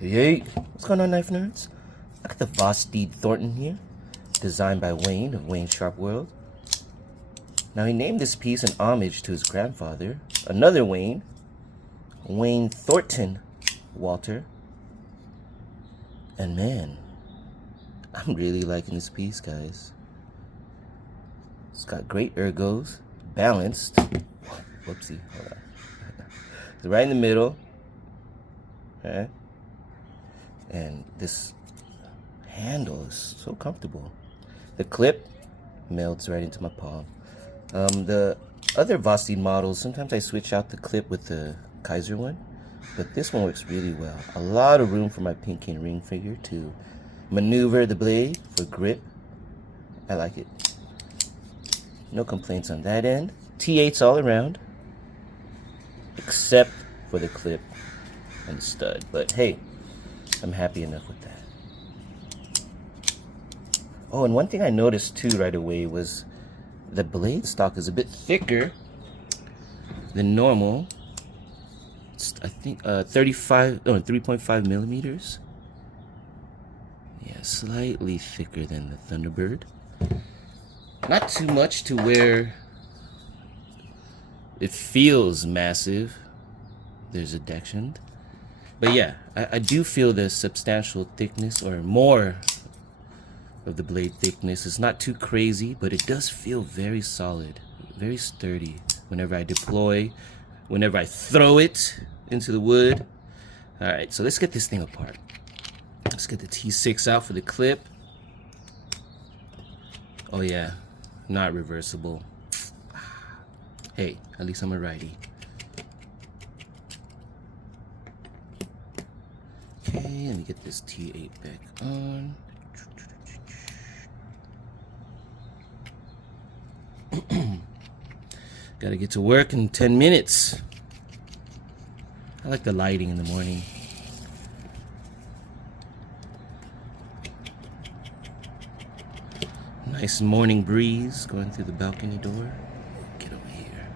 Hey, what's going on, knife nerds? I got the Vosteed Thornton here, designed by Wayne of Wayne Sharp World. Now, he named this piece in homage to his grandfather, another Wayne, Wayne Thornton Walter. And man, I'm really liking this piece, guys. It's got great ergos, balanced. Whoopsie, hold on. It's right in the middle. Okay. And this handle is so comfortable. The clip melts right into my palm. The other Vosteed models, sometimes I switch out the clip with the Kaiser one, but this one works really well. A lot of room for my pinky and ring finger to maneuver the blade for grip. I like it. No complaints on that end. T8s all around, except for the clip and the stud. But hey, I'm happy enough with that. Oh, and one thing I noticed too right away was the blade stock is a bit thicker than normal. It's, I think 3.5 millimeters. Yeah, slightly thicker than the Thunderbird. Not too much to where it feels massive. There's a Dachshund. But yeah, I do feel the substantial thickness, or more of the blade thickness. It's not too crazy, but it does feel very solid, very sturdy whenever I deploy, whenever I throw it into the wood. Alright, so let's get this thing apart. Let's get the T6 out for the clip. Oh yeah, not reversible. Hey, at least I'm a righty. Okay, let me get this T8 back on. Gotta get to work in 10 minutes. I like the lighting in the morning. Nice morning breeze going through the balcony door. Get over here.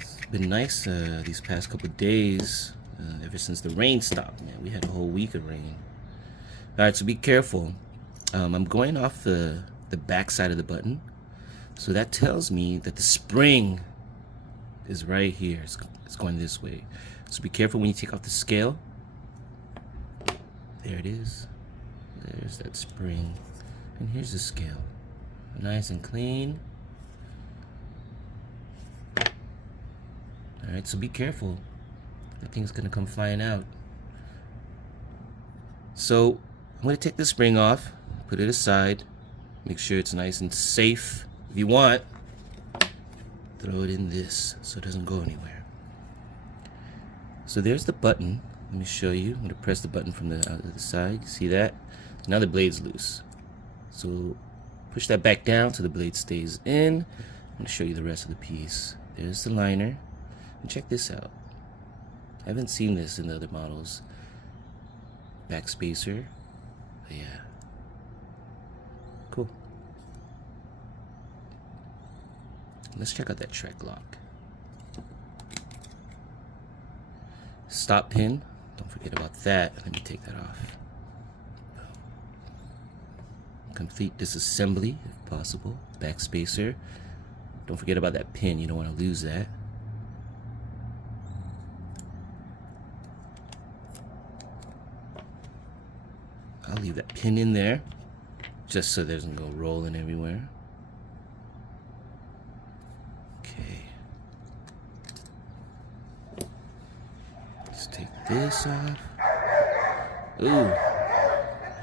It's been nice these past couple days. Ever since the rain stopped, man. We had a whole week of rain. Alright, so be careful. I'm going off the back side of the button. So that tells me that the spring is right here. It's going this way. So be careful when you take off the scale. There it is. There's that spring. And here's the scale. Nice and clean. Alright, so be careful. That thing's gonna come flying out. So I'm gonna take the spring off, put it aside, make sure it's nice and safe. If you want, throw it in this so it doesn't go anywhere. So there's the button. Let me show you. I'm gonna press the button from the other side. You see that? Now the blade's loose. So push that back down so the blade stays in. I'm gonna show you the rest of the piece. There's the liner. And check this out. I haven't seen this in the other models. Back spacer. But yeah. Cool. Let's check out that track lock. Stop pin. Don't forget about that. Let me take that off. Complete disassembly if possible. Back spacer. Don't forget about that pin. You don't want to lose that. I'll leave that pin in there just so it doesn't go rolling everywhere. Okay. Let's take this off. Ooh.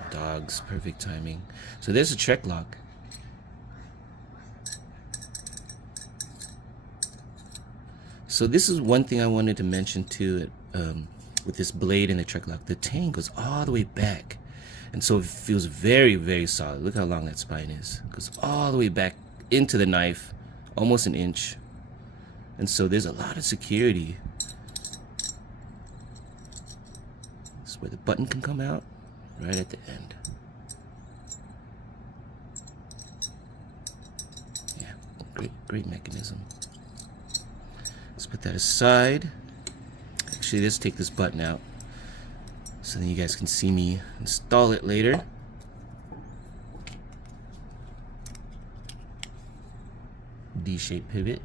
Dogs. Perfect timing. So there's a Trek lock. So this is one thing I wanted to mention too with this blade and the Trek lock. The tang goes all the way back. And so it feels very, very solid. Look how long that spine is. It goes all the way back into the knife, almost an inch. And so there's a lot of security. This is where the button can come out, right at the end. Yeah, great mechanism. Let's put that aside. Actually, let's take this button out so then you guys can see me install it later. D-shaped pivot.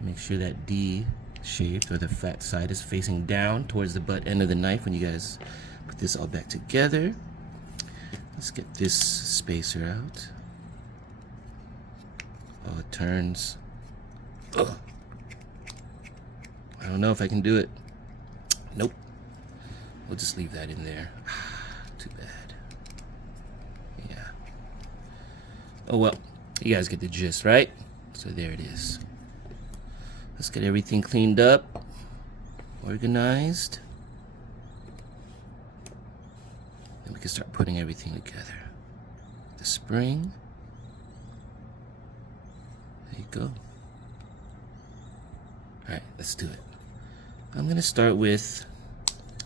Make sure that D-shaped, or the flat side, is facing down towards the butt end of the knife when you guys put this all back together. Let's get this spacer out. Oh, it turns. Ugh. I don't know if I can do it. Nope. We'll just leave that in there. Too bad. Yeah. Oh well. You guys get the gist, right? So there it is. Let's get everything cleaned up, organized. Then we can start putting everything together. The spring. There you go. Alright, let's do it. I'm going to start with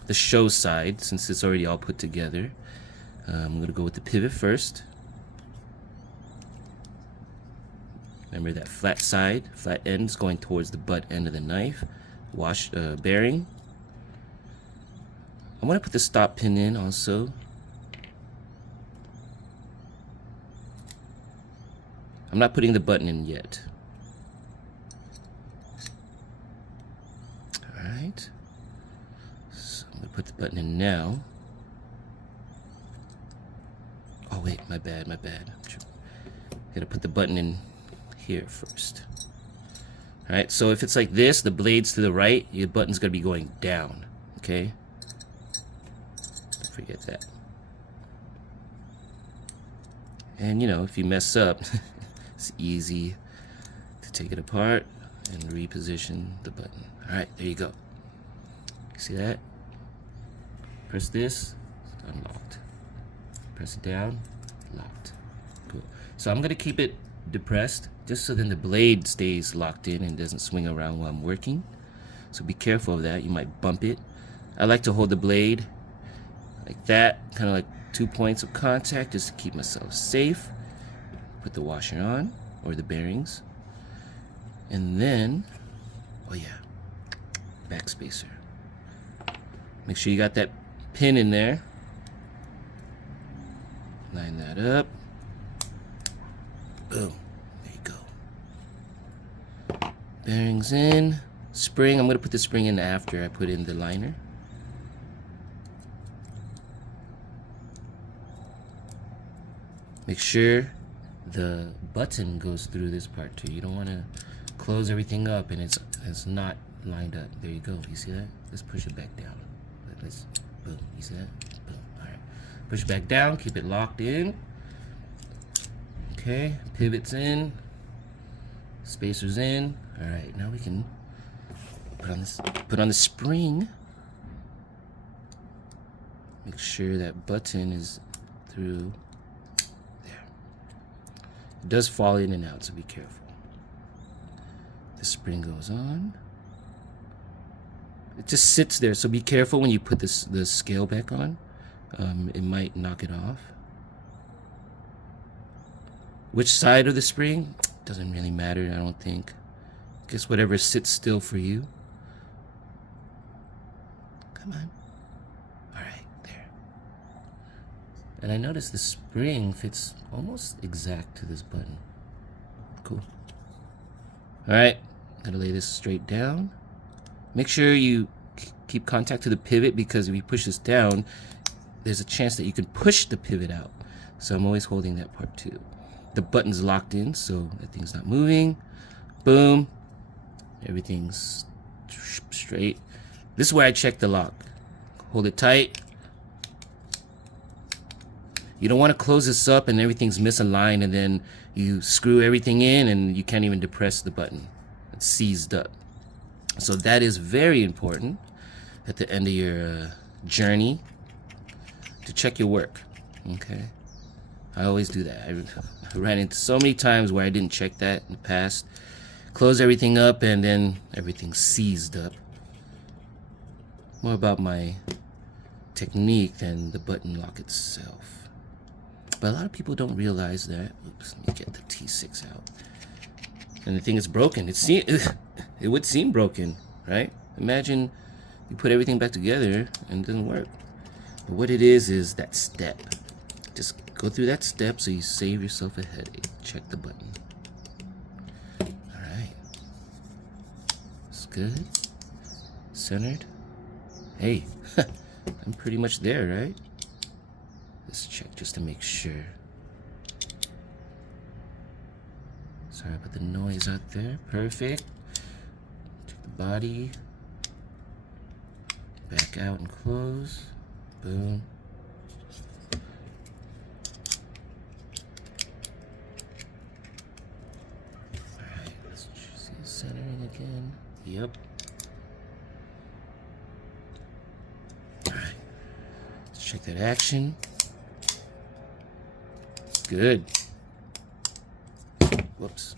the show side since it's already all put together. I'm going to go with the pivot first. Remember that flat side, flat end is going towards the butt end of the knife. Bearing. I want to put the stop pin in also. I'm not putting the button in yet. Alright. So I'm going to put the button in now. Oh wait, my bad. Gotta put the button in here first. Alright, so if it's like this, the blade's to the right, your button's gonna be going down. Okay? Don't forget that. And you know, if you mess up, it's easy to take it apart and reposition the button. Alright, there you go. See that? Press this, it's unlocked. Press it down, locked. Cool. So I'm gonna keep it depressed just so then the blade stays locked in and doesn't swing around while I'm working. So be careful of that. You might bump it. I like to hold the blade like that, kind of like 2 points of contact just to keep myself safe. Put the washer on, or the bearings, and then, oh yeah, back spacer. Make sure you got that pin in there. Line that up. Boom. There you go. Bearings in. Spring. I'm going to put the spring in after I put in the liner. Make sure the button goes through this part too. You don't want to close everything up and it's not lined up. There you go. You see that? Let's push it back down. Let's, boom. You see that? Boom. All right. Push it back down. Keep it locked in. Okay, pivots in, spacers in. All right, now we can put on the spring. Make sure that button is through there. It does fall in and out, so be careful. The spring goes on. It just sits there, so be careful when you put the scale back on. It might knock it off. Which side of the spring? Doesn't really matter, I don't think. Guess whatever sits still for you. Come on. Alright, there. And I noticed the spring fits almost exact to this button. Cool. Alright, gotta lay this straight down. Make sure you keep contact to the pivot, because if you push this down, there's a chance that you can push the pivot out. So I'm always holding that part too. The button's locked in, so that thing's not moving. Boom. Everything's straight. This is where I check the lock. Hold it tight. You don't want to close this up and everything's misaligned and then you screw everything in and you can't even depress the button. It's seized up. So that is very important at the end of your journey to check your work. Okay? I always do that. I ran into so many times where I didn't check that in the past. Close everything up and then everything's seized up. More about my technique than the button lock itself. But a lot of people don't realize that. Oops, let me get the T6 out. And the thing is broken. It would seem broken, right? Imagine you put everything back together and it doesn't work. But what it is that step. Just go through that step so you save yourself a headache. Check the button. Alright. It's good. Centered. Hey, I'm pretty much there, right? Let's check just to make sure. Sorry about the noise out there. Perfect. Check the body. Back out and close. Boom. Alright, let's see the centering again. Yep. Alright. Let's check that action. Good. Whoops.